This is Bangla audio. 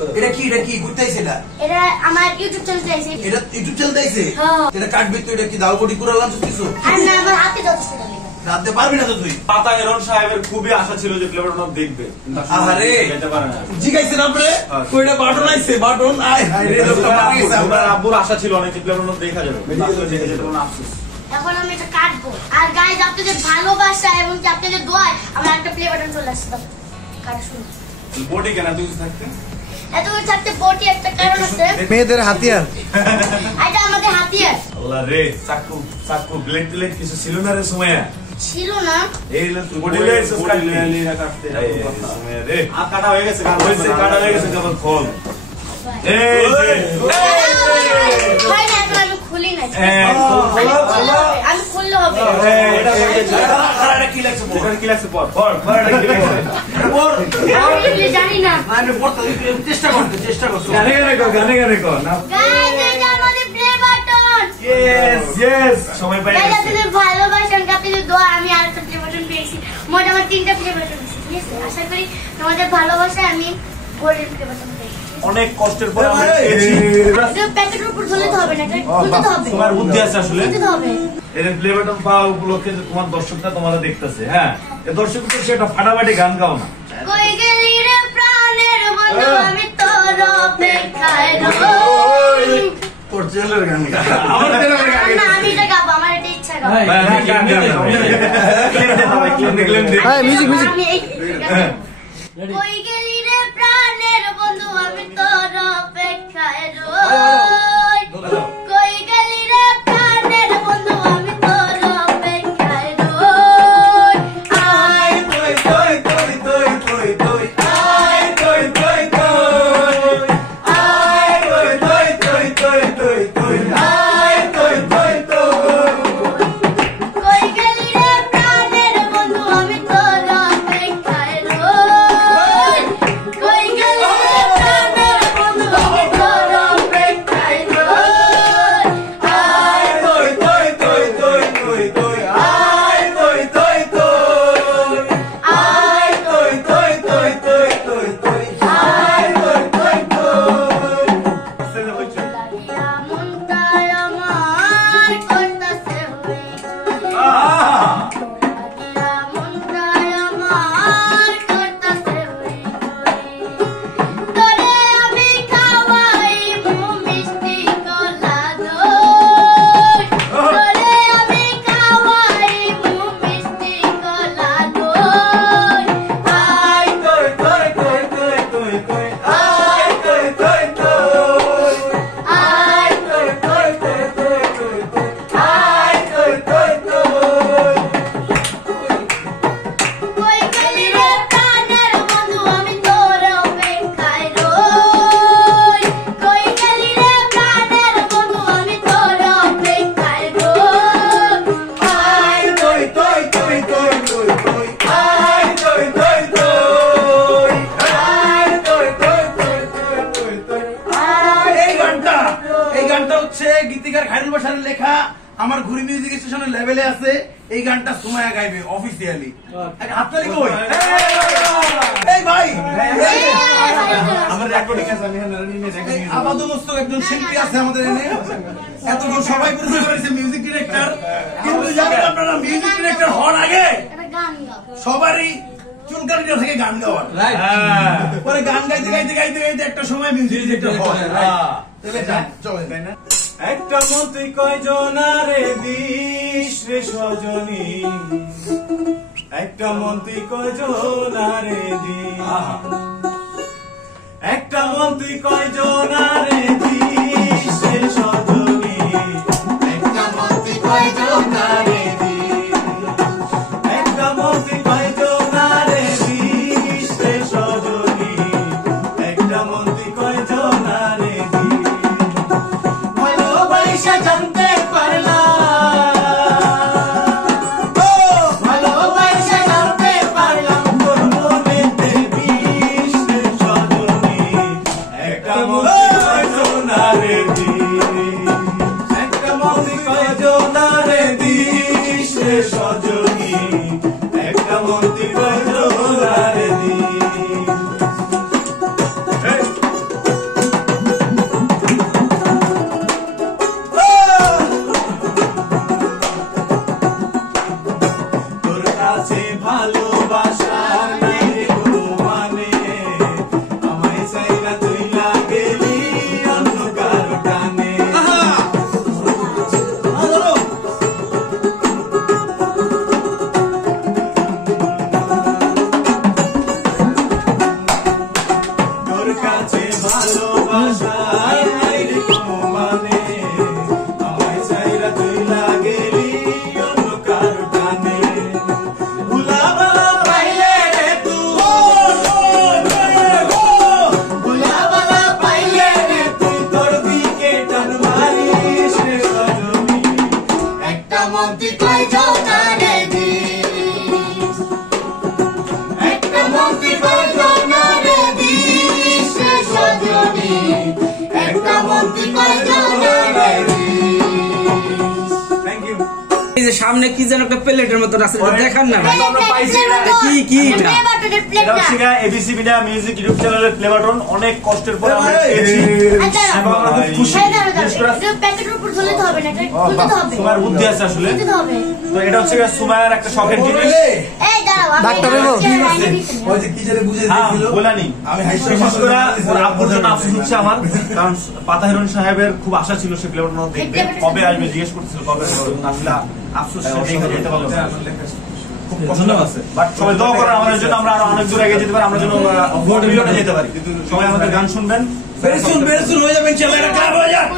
এটা কি ঘুরতেইছে না এটা আমার ইউটিউব চ্যানেল চাইছে এটা ইউটিউব চ্যানেল চাইছে এটা কাটবি তুই এটা কি দাও বডি করে লাঞ্চ কিছু আর না আমার হাতে যথেষ্ট লাগে রাতে পারবি না তো তুই পাতা এরন সাহেবের খুবই আশা ছিল যে প্লেবাটন দেখবে আরে যেতে পারে না জিগাইছে না আপনি কইটা বাটন আইছে বাটন আয় হায় রে লোকটা পারে গেছে আমরা আব্বুর আশা ছিল অনেক প্লেবাটন দেখা যাবে দেখে যেতে কোনো আফসোস এখন আমি এটা কাটবো আর গাইস আপনাদের ভালোবাসা এবং আপনাদের দোয়ায় আমার একটা প্লে বাটন চলে আসছে কাটা শুরু বডি কেন তুই থাকতে এত থাকতে বডি একটা কারণ আছে মেয়েদের হাতিয়ার এটা আমাদের হাতিয়ার আল্লাহ রে চাকু ব্লেড কিছু ছিল না রে সময় ছিল না এই তুই বডি লে কাটতে সময় রে হাত কাটা হয়ে গেছে কাটা হয়ে গেছে কেবল খোল এই যে ভাই না এখন আমি খুলি না আমি খুললে হবে এটা কি লাগছে কি লাগছে পর এটা কি লাগছে আমি জানি না আমি পড়তে চেষ্টা করছো গানে কর না গাইস এটা আমাদের প্লে বাটন ইয়েস সময় পাই গাইস আপনাদের ভালোবাসা এবং আপনাদের দোয়া আমি আরেকটা প্লে বাটন পেয়েছি মোটামুটি 3টা প্লে বাটন পেয়েছি ঠিক আছে আশা করি তোমাদের ভালোবাসা আমি গোল্ডেন প্লে বাটন পেয়েছি অনেক কষ্টের পর আমরা পেয়েছি এটা প্যাকেটের উপর ঝুলাতে হবে না এটা খুলতে হবে তোমার বুদ্ধি আছে আসলে খুলতে হবে এর প্লে বাটন পাওয়া উপলক্ষে তোমার দর্শকরা তোমারা দেখতেছে হ্যাঁ এই দর্শকদের সেটা ফাটাফাটি গান গাও না কই গেলি রে প্রাণের বন্ধু আমি তোর অপেক্ষায় রই তোর চ্যানেলের গান গা না আমি এটা গাবো আমার এটা ইচ্ছা গাবো মিউজিক আমি এই কই গেলি রে প্রাণের বন্ধু আমি তোর অপেক্ষায় রই কই গেলি রে প্রাণের বন্ধু আমি তোর অপেক্ষায় রই আয় কই গেলি রে প্রাণের বন্ধু আমি তোর অপেক্ষায় রই কই গেলি রে প্রাণের বন্ধু আমি তোর অপেক্ষায় রই আয় লাগিয়া মনটায় আমার করতাছে হই লাগিয়া মনটায় আমার করতাছে হই তোরে আমি খাওয়াই মিষ্টি কলা দই তোরে আমি খাওয়াই মিষ্টি কলা দই আয় কই গেলি রে প্রাণের বন্ধু আমি তোর অপেক্ষায় রই কই গেলি রে প্রাণের বন্ধু আমি তোর অপেক্ষায় রই এই গানটা হচ্ছে গীতিকার খায়রুল বাশারের লেখা আমার ঘুরি মিউজিক স্টেশনের লেভেলে আছে এই গানটা সুমাইয়া গাইবে অফিসিয়ালি হাততালি কই এই ভাই আমার রেকর্ডিং আছে আমি আপাতত মস্তক একজন শিল্পী আছে আমাদের এনে এতক্ষণ সবাই পরিচয় করেছে মিউজিক ডিরেক্টর কিন্তু জানেন আপনারা মিউজিক ডিরেক্টর হওয়ার আগে একটা গান গাও সবারই চুলকানিটা থেকে গান গাওয়ার পরে গান গাইতে একটা সময় মিউজিক ডিরেক্টর হয় চলেন তাই না একটা মন তুই কয়জন রে দিস রে সজনী একটা মন তুই কয়জন রে দিস একটা মন তুই কয়জন রে দিস রে সজনী একটা মন তুই কয়জন রে দিস একটা মন তুই কয়জন রে দিস রে সজনী একটা মন তুই কয়জন রে দিস ভালোবাসা জানতে পারলাম ভালোবাসা জানতে পারলাম তোর মনেতে বিষ সজনী একটা মন আছে ভালোবাসার নাই রে কোনো মানে আমায় চাইরা তুই লাগেলি অন্য কারো টানে ভুলাবালা পাইলে রে ভুলাবালা পাইলে রে তুই তোর দিকে টান মারিস রে সজনী একটা মন তুই কয়জনারে দিস একটা মন তুই কয়জনারে দিস রে সজনী একটা মন তুই কয়জনারে দিস। Thank you. এই যে সামনে কি যেন একটা প্লেটের মতো আছে এটা দেখান না ভাই। আমরা পাইছি এটা। কি এটা? এটা হচ্ছে এবিসি মিডিয়া মিউজিক ইউটিউব চ্যানেলের প্লে বাটন অনেক কষ্টের পর আমরা পেয়েছি এবং আমরা খুব খুশি। বিশেষ করে প্যাকেটের উপর ঝুলাতে হবে না, এটা খুলতে হবে। তোমার বুদ্ধি আছে আসলে। খুলতে হবে। তো এটা হচ্ছে সুমায়ার একটা শখের জিনিস। এই দাঁড়াও, আমি ডাক্তার এটা বাবু, হচ্ছে কি লাইনে আছে? দিচ্ছি না। ওই যে কি যেন বুঝে হ্যাঁ দিয়েছিল বলানি আমি হাইস্ট বিশেষ করে ওর আব্বুর জন্য আফসোস হচ্ছে আমার, কারণ পাতা হিরণ সাহেবের খুব আশা ছিল সে প্লে বাটন দেখবে, কবে আসবে জিজ্ঞেস করছিল কবে আসবে। আসলে আফসোস সে দেখে যেতে পারলো না। খুব কষ্ট আছে, বাট সবাই দোয়া করেন আমাদের জন্য, আমরা আরো অনেক দূর এগিয়ে যেতে পারি, আমরা যেন মিলিয়নে যেতে পারি। সবাই আমাদের গান শুনবেন, বেরসুন হয়ে যাবেন, ছেলেরা ক্লাব হয়ে যাক।